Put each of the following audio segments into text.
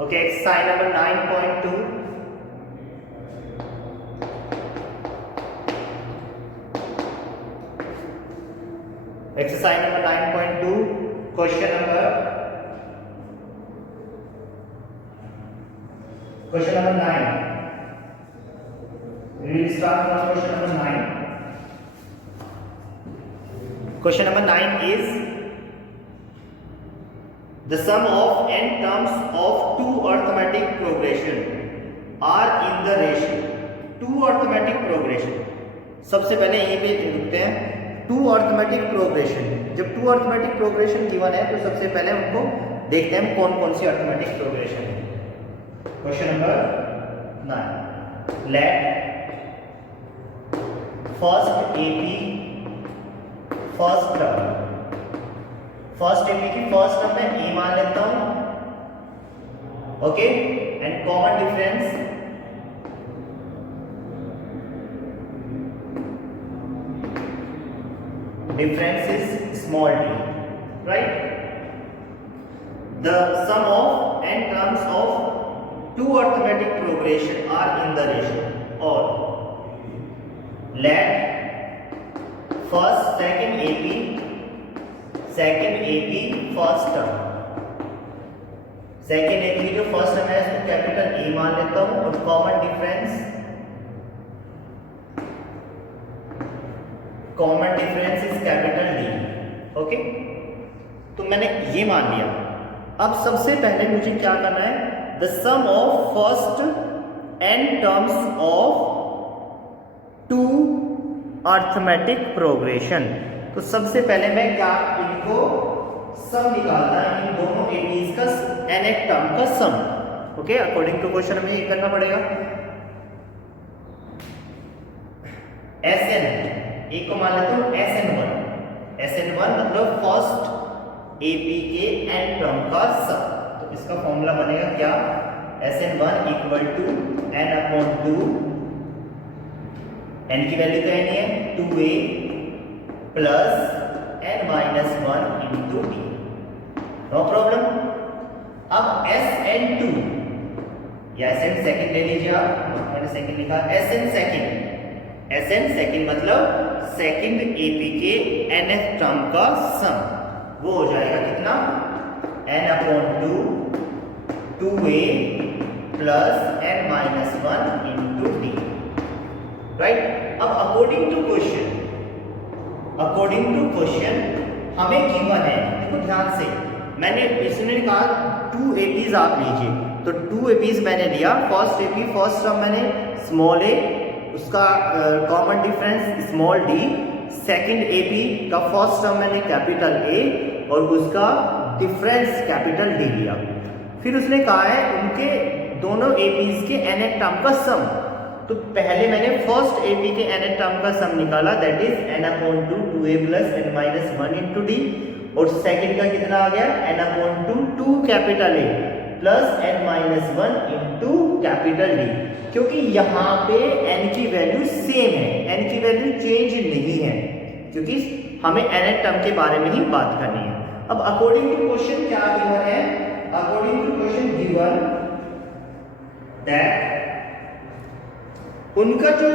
Okay, exercise number 9.2. Exercise number 9.2. Question number 9. We will start from question number 9. Question number 9 is the sum of n terms of two arithmetic progression are in the ratio two arithmetic progression. सबसे पहले यहीं पे रुकते हैं. Two arithmetic progression. जब two arithmetic progression given है तो सबसे पहले उनको देखते हैं कौन कौन सी अर्थमेटिक प्रोग्रेशन है. Question number 9. Let first AP first term की फर्स्ट टर्म में ए मान लेता हूं. Okay, and common difference is small d, right? The sum of n terms of two arithmetic progression are in the ratio. Or let first second AP first term. Second AP की जो first term है उसको capital A मान लेता हूं और common difference is capital D. Okay, तो मैंने ये मान लिया. अब सबसे पहले मुझे क्या करना है, the sum of first n terms of two arithmetic progression. तो सबसे पहले मैं क्या इनको सम निकालना है, इन दोनों एपीज का nth टर्म का सम. ओके, अकॉर्डिंग टू क्वेश्चन हमें ये करना पड़ेगा. Sn एक को मान लेता हूं Sn1 मतलब फर्स्ट एपी के n टर्म का सम. तो इसका फॉर्मूला बनेगा क्या, Sn1 equal to n upon 2, n की वैल्यू तो n ही है, 2a plus n minus 1 into d. No problem. अब Sn2 या Sn सेकंड ले लीजिए आप, मैंने सेकंड लिखा. Sn सेकंड मतलब सेकंड एपी के nth टर्म का सम. वो हो जाएगा कितना, n upon 2 2a plus n minus 1 into d. Right. अब अकॉर्डिंग टू क्वेश्चन हमें गिवन है, देखो ध्यान से, मैंने इसने कहा टू एपीज आप लीजिए, तो टू एपीज मैंने लिया. फर्स्ट एपी फर्स्ट टर्म मैंने स्मॉल ए, उसका common difference small D. Second AP का फर्स्ट टर्म मैंने कैपिटल ए और उसका डिफरेंस कैपिटल डी लिया. फिर उसने कहा है उनके दोनों एपीज के nth टर्म का सम. तो पहले मैंने फर्स्ट एपी के nth टर्म का सम निकाला, that is n upon 2 2a plus n minus 1 into D. और सेकंड का कितना आ गया, n upon 2 capital A plus n minus 1 into capital D. क्योंकि यहाँ पे n की वैल्यू सेम है, n की वैल्यू चेंज नहीं है, क्योंकि हमें nth टर्म के बारे में ही बात करनी है. अब अकॉर्डिंग टू क्वेश्चन क्या गिवन है, according to question given that उनका जो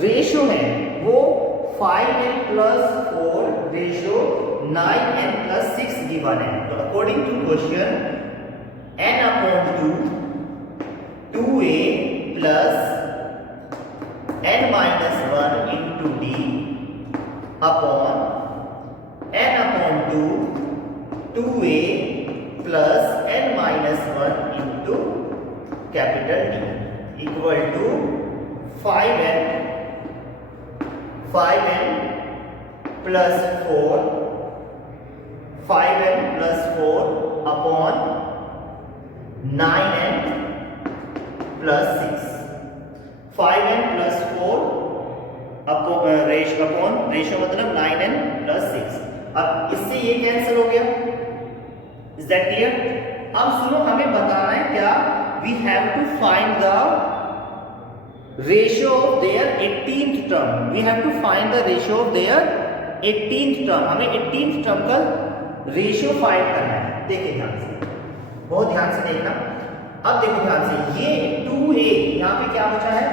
रेशो है वो 5n plus 4 ratio 9n plus 6 given है. तो according to question n upon 2 2a plus n minus 1 into d upon n upon 2 2a plus n minus 1 into capital D equal to 5n plus 4 upon 9n plus 6. 5n plus 4 upon ratio मतलब 9n plus 6. अब इससे ये cancel हो गया. Is that clear. अब सुनो, हमें बताना है क्या, we have to find the ratio of their 18th term. We have to find the ratio of their 18th term. हमें 18th टर्म का रेशियो फाइंड करना है. देखिए ध्यान से, बहुत ध्यान से देखना. अब देखो ध्यान से, ये 2a यहाँ पे क्या बचा है,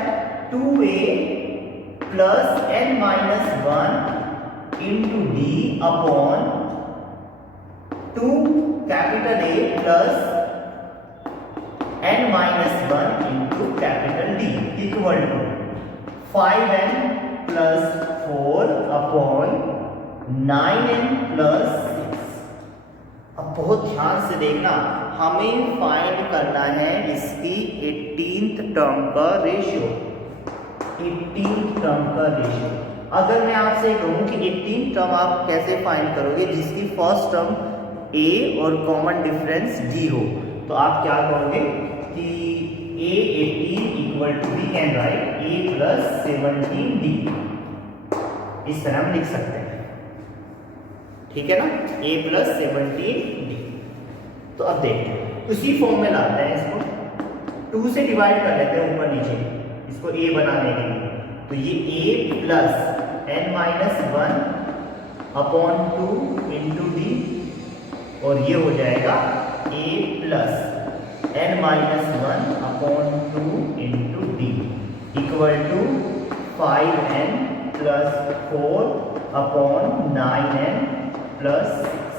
2a plus n minus 1 into D upon 2 capital A plus n minus 1 into capital D equal to 5n plus 4 upon 9n plus 6। अब बहुत ध्यान से देखना, हमें फाइंड करना है इसकी 18th टर्म का रेशियो। 18th टर्म का रेशियो, अगर मैं आपसे कहूं कि 18th टर्म आप कैसे फाइंड करोगे जिसकी फर्स्ट टर्म a और कॉमन डिफरेंस d हो, तो आप क्या कहोगे कि a18 equal to we can write a plus 17d, इस तरह हम लिख सकते हैं, ठीक है ना, a प्लस 17d। तो अब देखते हैं, उसी फॉर्म में लाते हैं इसको, 2 से डिवाइड कर लेते हैं ऊपर नीचे इसको a बनाने के लिए, तो ये a plus n minus 1 upon 2 into D, और ये हो जाएगा a plus n minus 1 upon 2 into D equal to 5n plus 4 upon 9n plus 6।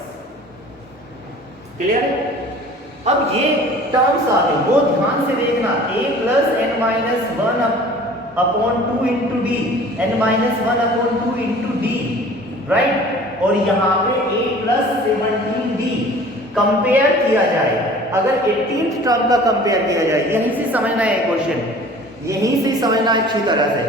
Clear? अब ये टर्म्स आ गए, वो ध्यान से देखना, a plus n minus 1 upon 2 into D, n minus 1 upon 2 into D, right, और यहाँ पे a प्लस 17d कंपेयर किया जाए, अगर 18th टर्म का कंपेयर किया जाए, यहीं से समझना है क्वेश्चन, यहीं से समझना अच्छी तरह से,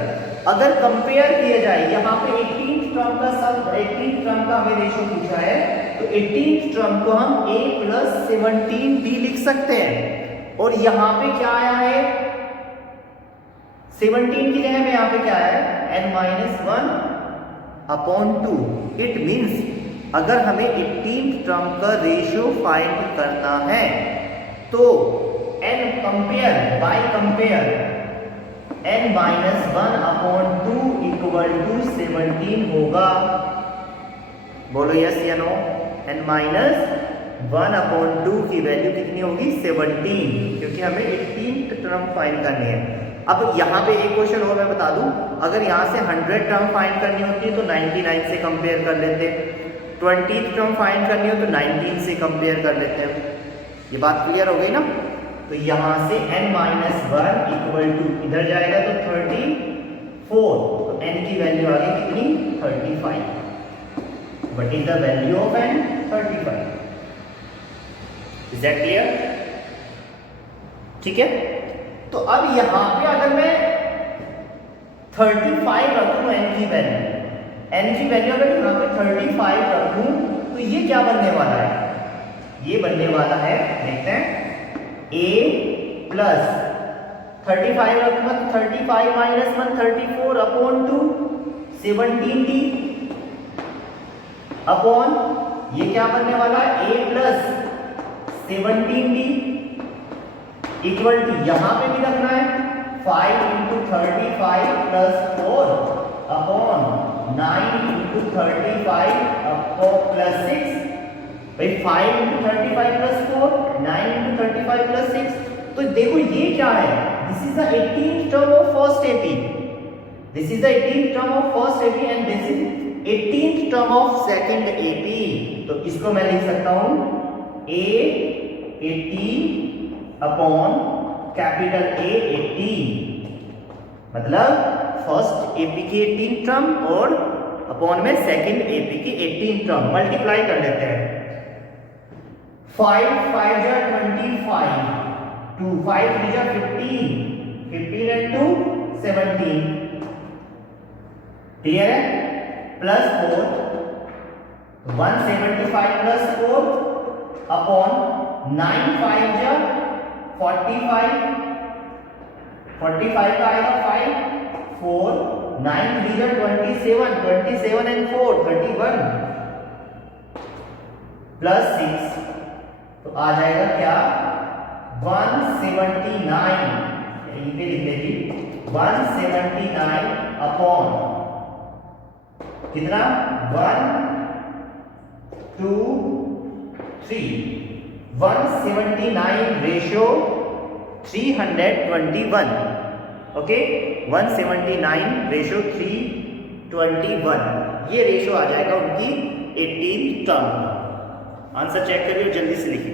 अगर कंपेयर किया जाए यहाँ पे 18th टर्म का सब 18th टर्म का हमें रेशियो पूछा है, तो 18th टर्म को हम a प्लस 17d लिख सकते हैं, और यहाँ पे क्या आया है 17 की जगह में यहाँ पे क्या है n minus 1 upon 2। It means अगर हमें 18th टर्म का रेशियो फाइंड करना है तो n compare by compare n minus 1 upon 2 equal to 17 होगा। बोलो यस या नो? n माइनस 1 अपॉन 2 की वैल्यू कितनी होगी 17, क्योंकि हमें 18th टर्म फाइंड करनी है। अब यहाँ पे एक क्वेश्चन और मैं बता दूं, अगर यहाँ से 100 टर्म फाइंड करनी होती है तो 99 से कंपेयर कर लेते, 20th टर्म फाइंड करनी हो तो 19 से कंपेयर कर लेते हैं। ये बात क्लियर हो गई ना? तो यहाँ से n माइनस 1 इक्वल टू इधर जाएगा तो 34, तो n की वैल्यू आ गई कितनी 35। What is the value of n? 35। Is that clear? ठीक है, तो अब यहाँ पे अगर मैं 35 रखूं n की वैल्यू अगर यहाँ पे 35 रखूं तो ये क्या बनने वाला है? ये बनने वाला है, देखते हैं, a प्लस 35 रखूंगा तो 35 माइनस 1 34 अपॉन 2 17d अपॉन ये क्या बनने वाला है a plus 17d equal to यहाँ पे भी रखना है 5 into 35 plus 4 upon 9 into 35 upon plus 6। भाई 5 इंटू 35 प्लस 4, 9 इंटू 35 प्लस 6, तो देखो ये क्या है, this is the 18th term of first AP, this is the 18th term of first AP and this is 18th term of second AP. तो इसको मैं लिख सकता हूं a 18 अपॉन कैपिटल A 18, मतलब फर्स्ट एपी की 18 टर्म और upon में सेकंड एपी की 18 टर्म मल्टीप्लाई कर लेते हैं। 5 5 जा 25, 2 5 3 जा 15, 15 and 2 17, क्लियर है? प्लस 4 175 प्लस 4 अपॉन 9 5 जा 45, 45 का आएगा 5, 4 9 3 जा 27, 27 and 4 31 प्लस 6, तो आ जाएगा क्या 179, यहीं पे लिख लीजिए 179 अपॉन कितना 1 2 3 179 रेशियो 321, ओके 179:321, ये रेशो आ जाएगा उनकी 18th टर्म का। आंसर चेक करिए, जल्दी से लिखिए।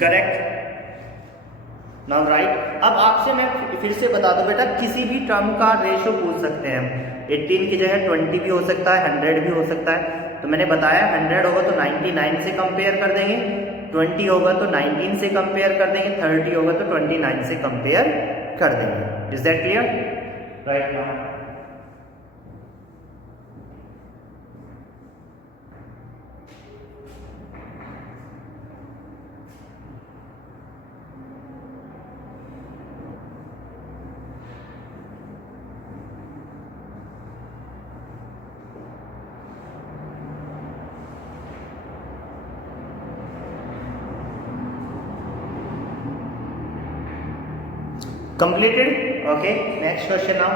Correct, now right. अब आपसे मैं फिर से बता दूं बेटा, किसी भी टर्म का रेशो पूछ सकते हैं हम। 18 की जगह 20 भी हो सकता है, 100 भी हो सकता है। तो मैंने बताया 100 होगा तो 99 से कंपेयर कर देंगे, 20 होगा तो 19 से कंपेयर कर देंगे, 30 होगा तो 29 से कंपेयर कर देंगे। Is that clear? Right now completed. Okay, next question now.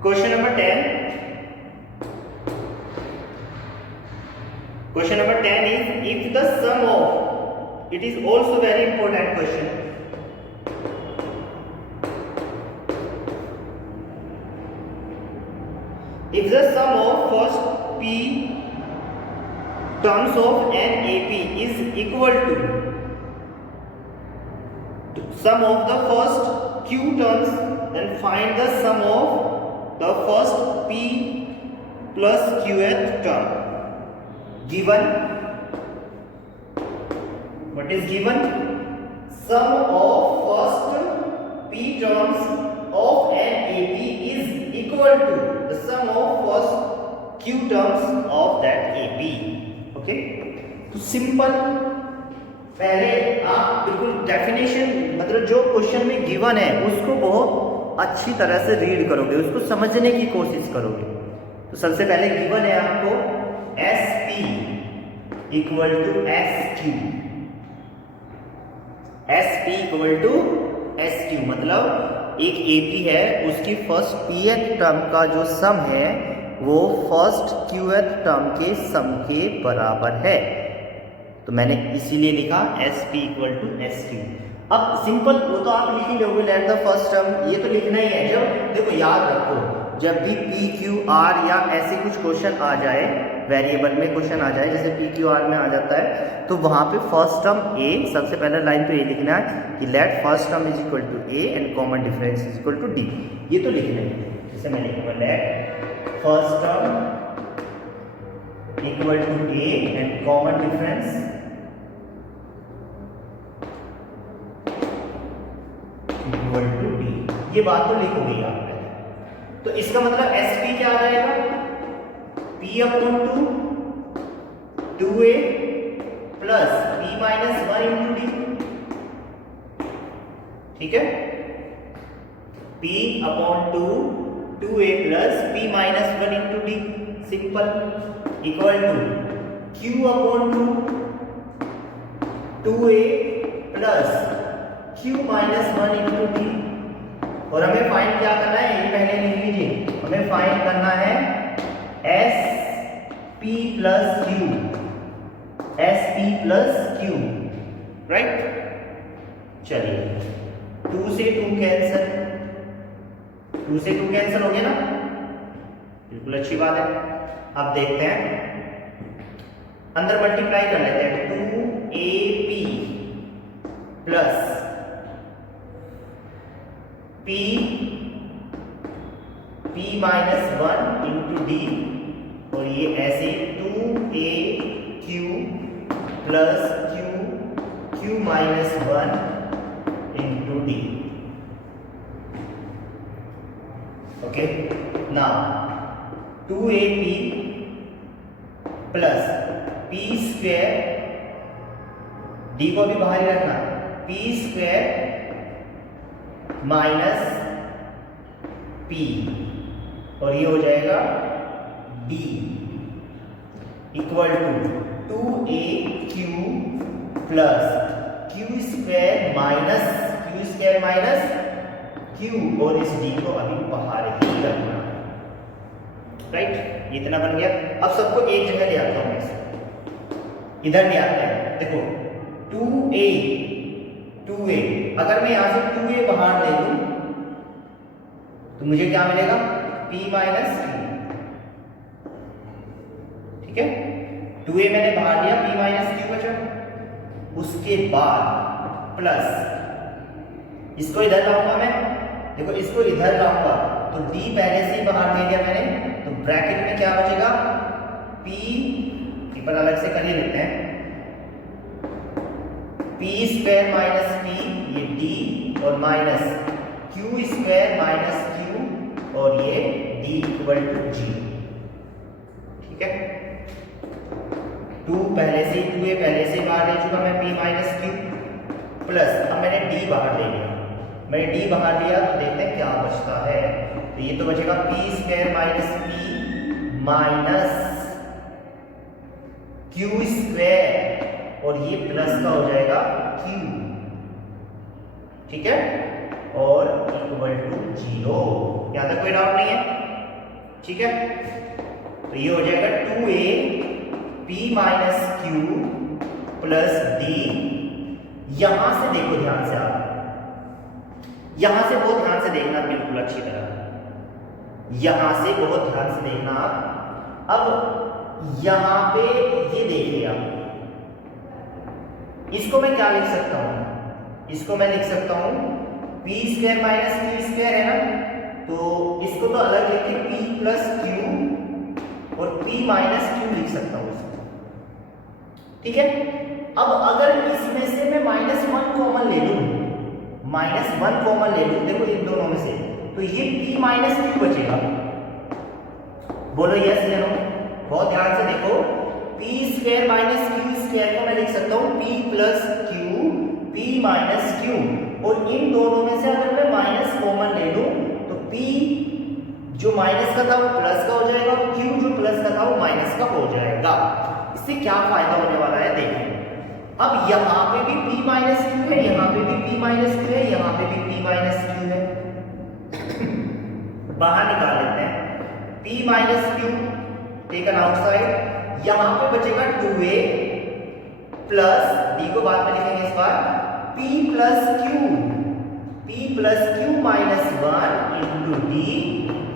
Question number 10. Question number 10 is, if the sum of, it is also very important question. If the sum of first P terms of an AP is equal to sum of the first Q terms, then find the sum of the first P plus Qth term. Given, what is given? Sum of first P terms of an AP is equal to the sum of first Q terms of that AP. Okay? तो simple, पहले आप बिल्कुल definition, मतलब जो question में given है उसको बहुत अच्छी तरह से रीड करोगे, उसको समझने की कोशिश करोगे। तो सबसे पहले गिवन है आपको SP equal to SQ, SP equal to SQ, मतलब एक AP है, उसकी फर्स्ट Pth टर्म का जो सम है वो फर्स्ट Qth टर्म के सम के बराबर है। तो मैंने इसीलिए लिखा SP इक्वल टू SQ। अब सिंपल वो तो आप लिख ही लोगे, लेट द फर्स्ट टर्म, ये तो लिखना ही है। जब देखो याद रखो, जब भी PQR या ऐसे कुछ क्वेश्चन आ जाए, वेरिएबल में क्वेश्चन आ जाए, जैसे PQR में आ जाता है, तो वहां पे फर्स्ट टर्म A, सबसे पहले लाइन पे ये लिखना है कि let first term is equal to A and common difference is equal to D, ये तो लिखना ही है। जैसे मैं लिखूंगा let first term equal to A and common difference equal to D, ये बात तो लिखोगे आप। तो इसका मतलब SP क्या आ जाएगा? P upon 2 2A plus P minus 1 into D, ठीक है? P upon 2 2A plus P minus 1 into D, simple, equal to Q upon 2 2A plus Q minus 1 into D। और हमें फाइंड क्या करना है, ये पहले लिख लीजिए, हमें फाइंड करना है SP plus Q, SP plus Q, right? चलिए 2 से 2 कैंसिल, 2 से 2 कैंसिल हो गया ना, बिल्कुल अच्छी बात है। अब देखते हैं, अंदर मल्टीप्लाई कर लेते हैं, 2AP plus P p minus 1 into D, और ये ऐसे 2aq plus q minus 1 into D. Okay, now 2ap plus p square, D को भी बाहर ही रखना, p स्क्वायर माइनस p, और ये हो जाएगा d equal to 2aq plus q square minus q, और इस d को अभी बाहर ही रखना। राइट, इतना बन गया। अब सबको एक जगह ले आता हूं, मैं इधर ले आते हैं। देखो 2a, अगर मैं यहां से 2a बाहर ले लूं तो मुझे क्या मिलेगा, p माइनस q। ठीक है, 2a मैंने बाहर लिया, p माइनस q बचा। उसके बाद प्लस इसको इधर लाऊंगा मैं, देखो इसको इधर लाऊंगा तो d पहले से ही बाहर ले लिया मैंने, तो ब्रैकेट में क्या बचेगा, p पर अलग से कर ही लेते हैं, p स्क्वायर माइनस p, ये d, और minus q square minus q, और ये d इक्वल टू g। ठीक है, 2 पहले से 2a पहले से बाहर ले चुका मैं, p माइनस q प्लस, अब मैंने d बाहर ले लिया, मैंने d बाहर लिया तो देखते हैं क्या बचता है। तो ये तो बचेगा p square minus p minus q square, और ये प्लस का हो जाएगा q। ठीक है, और इक्वल टू 0। यहां तक कोई डाउट नहीं है? ठीक है, तो ये हो जाएगा 2a p minus q plus d। यहां से देखो ध्यान से, आप यहां से बहुत ध्यान से देखना, बिल्कुल अच्छी तरह यहां से बहुत ध्यान से देखना आप। अब यहां पे ये देखिए आप, इसको मैं क्या लिख सकता हूं, इसको मैं लिख सकता हूं p square minus q square है ना, तो इसको तो अलग लिख के p प्लस q और p माइनस q लिख सकता हूं इसको। ठीक है, अब अगर इसमें से मैं -1 कॉमन ले लूं, -1 कॉमन ले लूं, देखो इन दोनों में से, तो ये p माइनस q बचेगा। बोलो यस या नो, बहुत ध्यान से देखो, p square minus q square को मैं लिख सकता हूं p plus q, p minus q, और इन दोनों में से अगर मैं माइनस कॉमन ले लूं तो p जो माइनस का था वो प्लस का हो जाएगा, q जो प्लस का था वो माइनस का हो जाएगा। इससे क्या फायदा होने वाला है देखिए, अब यहाँ पे भी p माइनस q है, यहाँ पे भी p माइनस q है, यहाँ पे भी p माइनस q है। बाहर निकाल लेते हैं, p minus q taken outside, यहाँ पे बचेगा 2a प्लस d को बाद में लिखेंगे इस बार, p plus q minus 1 into d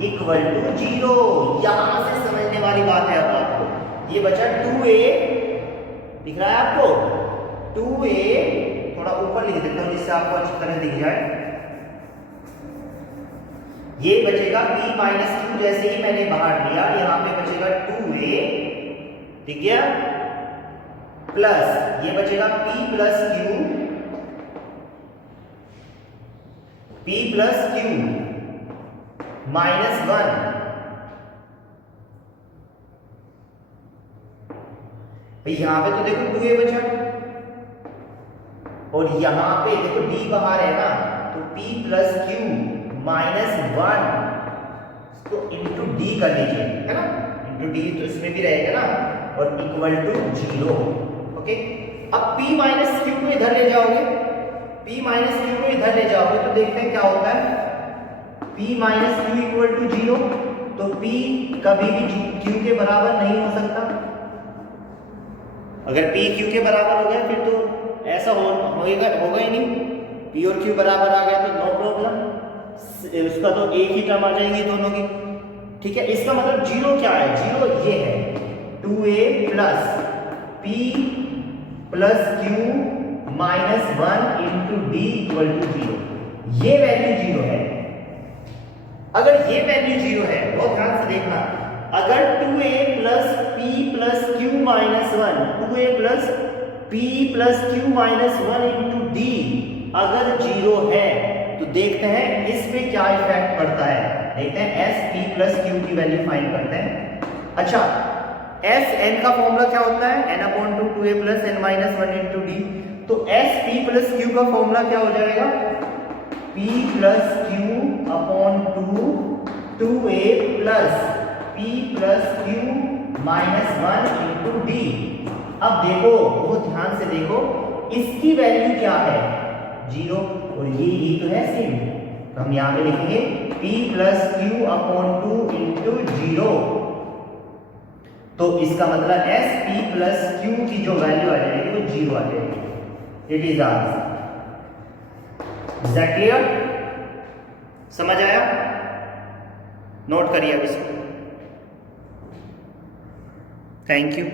equal to 0। यहां से समझने वाली बात है। अब आपको ये बचा 2a, दिख रहा है आपको, 2a थोड़ा ऊपर लिख देता हूं जिससे आपको अच्छी तरह दिख जाए। ये बचेगा p माइनस q, जैसे ही मैंने बाहर लिया यहां पे बचेगा 2a, ठीक है, प्लस ये बचेगा p प्लस q माइनस 1, भाई यहां पे तो देखो 2a बचा, और यहां पे देखो d बाहर है ना, तो p प्लस q माइनस 1 इसको इंटू d कर लीजिए, है ना, इंटू d तो इसमें भी रहेगा ना, और इक्वल टू 0। ओके, अब p माइनस q को इधर ले जाओगे, p माइनस q को इधर ले जाओगे तो देखते हैं क्या होता है, p minus q equal to 0, तो p कभी भी q के बराबर नहीं हो सकता। अगर p q के बराबर हो गया फिर तो ऐसा होगा ही नहीं, p और q बराबर आ गया तो नो प्रॉब्लम, उसका तो एक ही टर्म आ जाएगी दोनों की। ठीक है, इसका मतलब 0 क्या है, 0 ये है 2a plus p plus q minus 1 into d equal to 0, ये वैल्यू 0 है। अगर ये वैल्यू 0 है, बहुत ध्यान से देखना, अगर 2a plus p plus q minus 1, 2a plus p plus q minus 1 into d अगर 0 है तो देखते हैं इस पे क्या इफेक्ट पड़ता है। देखते हैं s p प्लस q की वैल्यू फाइंड करते हैं। अच्छा, s n का फॉर्मूला क्या होता है, n upon 2a plus n minus 1 into D. तो s p प्लस q का फॉर्मूला क्या हो जाएगा, p plus q upon 2a plus p plus q minus 1 into D. अब देखो, बहुत ध्यान से देखो, इसकी वैल्यू क्या है, 0, और ये तो है सेम, तो हम यहाँ पे लिखेंगे p plus q upon 2 into 0। तो इसका मतलब s p प्लस q की जो वैल्यू आ जाएगी वो 0 आ जाएगी। It is answer. Is that clear? समझ आया? नोट करिए अब इसको। Thank you.